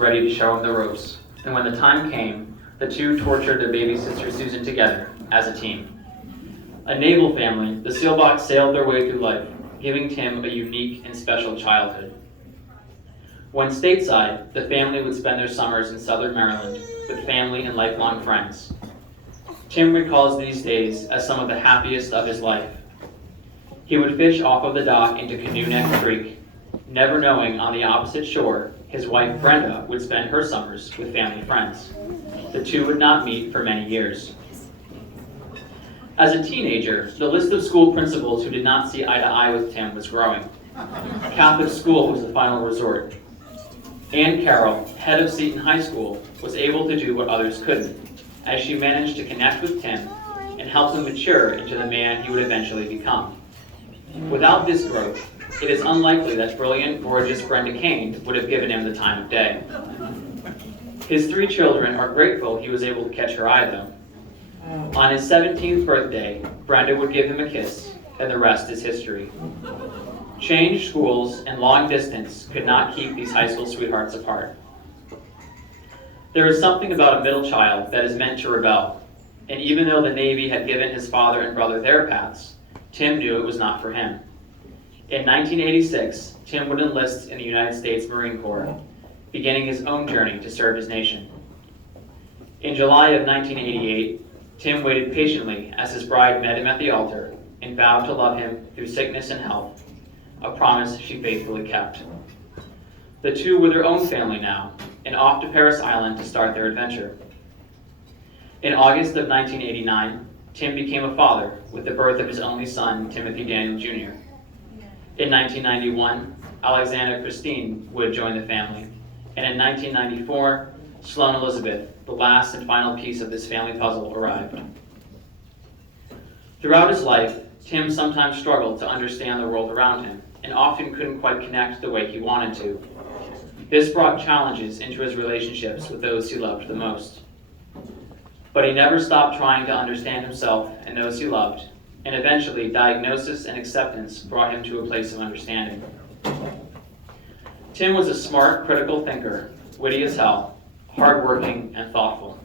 ready to show him the ropes, and when the time came, the two tortured their baby sister Susan together as a team. A naval family, the Seelbachs sailed their way through life, giving Tim a unique and special childhood. When stateside, the family would spend their summers in southern Maryland with family and lifelong friends. Tim recalls these days as some of the happiest of his life. He would fish off of the dock into Canoe Neck Creek, never knowing on the opposite shore his wife Brenda would spend her summers with family friends. The two would not meet for many years. As a teenager, the list of school principals who did not see eye to eye with Tim was growing. Catholic school was the final resort. Ann Carroll, head of Seton High School, was able to do what others couldn't, as she managed to connect with Tim and help him mature into the man he would eventually become. Without this growth, it is unlikely that brilliant, gorgeous Brenda Kane would have given him the time of day. His 3 children are grateful he was able to catch her eye, though. On his 17th birthday, Brenda would give him a kiss, and the rest is history. Changed schools and long distance could not keep these high school sweethearts apart. There is something about a middle child that is meant to rebel, and even though the Navy had given his father and brother their paths, Tim knew it was not for him. In 1986, Tim would enlist in the United States Marine Corps, beginning his own journey to serve his nation. In July of 1988, Tim waited patiently as his bride met him at the altar and vowed to love him through sickness and health, a promise she faithfully kept. The two were their own family now, and off to Paris Island to start their adventure. In August of 1989, Tim became a father with the birth of his only son, Timothy Daniel Jr. In 1991, Alexandra Christine would join the family, and in 1994, Sloane Elizabeth, the last and final piece of this family puzzle, arrived. Throughout his life, Tim sometimes struggled to understand the world around him, and often couldn't quite connect the way he wanted to. This brought challenges into his relationships with those he loved the most. But he never stopped trying to understand himself and those he loved, and eventually diagnosis and acceptance brought him to a place of understanding. Tim was a smart, critical thinker, witty as hell, hardworking, and thoughtful.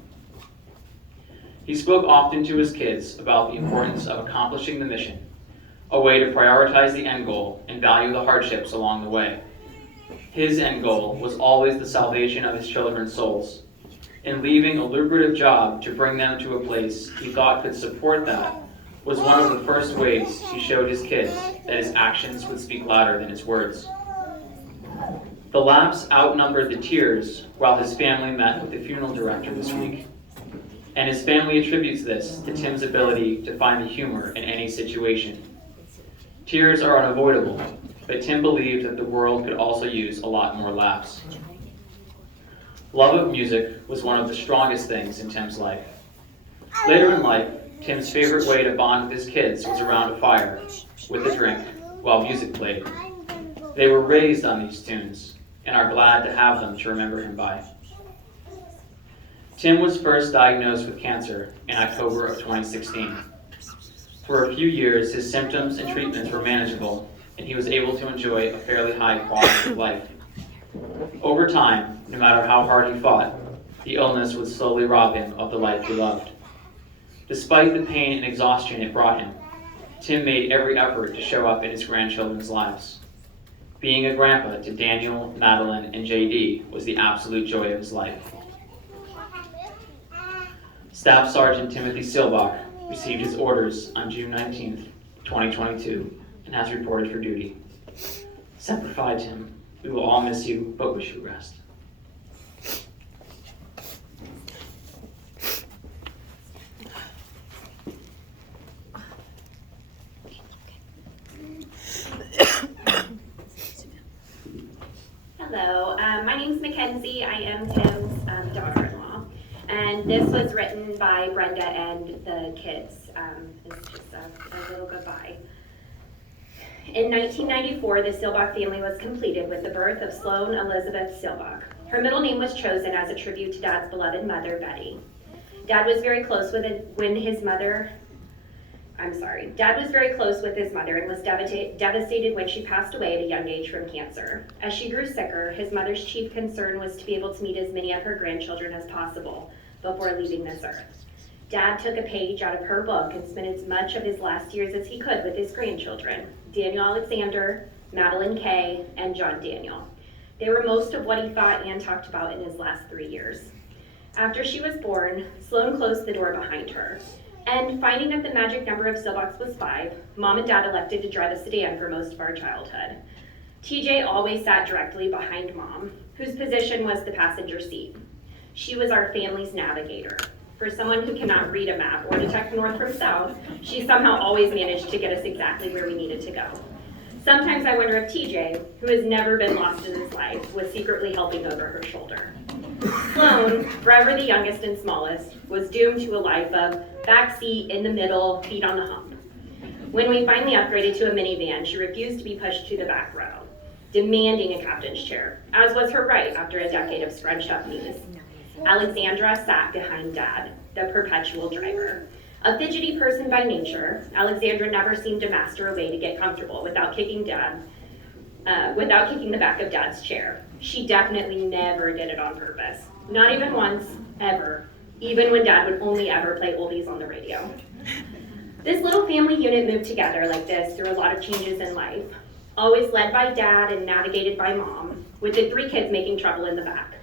He spoke often to his kids about the importance of accomplishing the mission, a way to prioritize the end goal and value the hardships along the way. His end goal was always the salvation of his children's souls, and leaving a lucrative job to bring them to a place he thought could support that was one of the first ways he showed his kids that his actions would speak louder than his words. The laughs outnumbered the tears while his family met with the funeral director this week, and his family attributes this to Tim's ability to find the humor in any situation. Tears are unavoidable, but Tim believed that the world could also use a lot more laughs. Love of music was one of the strongest things in Tim's life. Later in life, Tim's favorite way to bond with his kids was around a fire, with a drink, while music played. They were raised on these tunes, and are glad to have them to remember him by. Tim was first diagnosed with cancer in October of 2016. For a few years, his symptoms and treatments were manageable, and he was able to enjoy a fairly high quality of life. Over time, no matter how hard he fought, the illness would slowly rob him of the life he loved. Despite the pain and exhaustion it brought him, Tim made every effort to show up in his grandchildren's lives. Being a grandpa to Daniel, Madeline, and JD was the absolute joy of his life. Staff Sergeant Timothy Seelbach received his orders on June 19, 2022, and has reported for duty. Semper Fi, Tim. We will all miss you, but wish you rest. Hello, my name is MacKenzie. I am Tim's daughter-in-law, and this was written by Brenda and the kids. It's just a little goodbye. In 1994, the Seelbach family was completed with the birth of Sloane Elizabeth Seelbach. Her middle name was chosen as a tribute to Dad's beloved mother, Betty. Dad was very close with it when his mother Dad was very close with his mother and was devastated when she passed away at a young age from cancer. As she grew sicker, his mother's chief concern was to be able to meet as many of her grandchildren as possible before leaving this earth. Dad took a page out of her book and spent as much of his last years as he could with his grandchildren, Daniel Alexander, Madeline Kay, and John Daniel. They were most of what he thought and talked about in his last 3 years. After she was born, Sloan closed the door behind her. And finding that the magic number of Seelbach's was 5, Mom and Dad elected to drive a sedan for most of our childhood. TJ always sat directly behind Mom, whose position was the passenger seat. She was our family's navigator. For someone who cannot read a map or detect north from south, she somehow always managed to get us exactly where we needed to go. Sometimes I wonder if TJ, who has never been lost in his life, was secretly helping over her shoulder. Sloan, forever the youngest and smallest, was doomed to a life of backseat, in the middle, feet on the hump. When we finally upgraded to a minivan, she refused to be pushed to the back row, demanding a captain's chair, as was her right after a decade of scrunched up knees. Alexandra sat behind Dad, the perpetual driver. A fidgety person by nature, Alexandra never seemed to master a way to get comfortable without kicking the back of Dad's chair. She definitely never did it on purpose. Not even once, ever. Even when Dad would only ever play oldies on the radio. This little family unit moved together like this through a lot of changes in life. Always led by Dad and navigated by Mom, with the 3 kids making trouble in the back.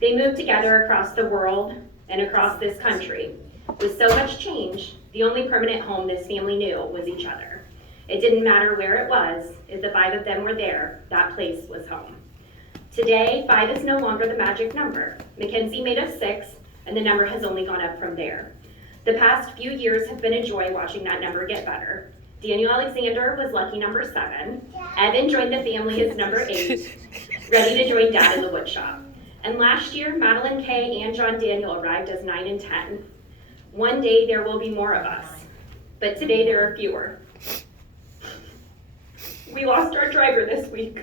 They moved together across the world and across this country. With so much change, the only permanent home this family knew was each other. It didn't matter where it was, if the 5 of them were there, that place was home. Today, 5 is no longer the magic number. MacKenzie made us 6, and the number has only gone up from there. The past few years have been a joy watching that number get better. Daniel Alexander was lucky number 7. Evan joined the family as number 8, ready to join Dad in the woodshop. And last year, Madeline Kay and John Daniel arrived as 9 and 10. One day there will be more of us, but today there are fewer. We lost our driver this week,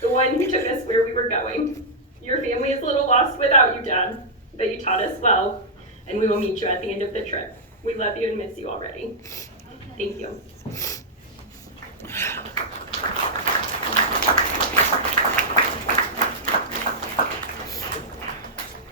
the one who took us where we were going. Your family is a little lost without you, Dad, but you taught us well, and we will meet you at the end of the trip. We love you and miss you already. Thank you.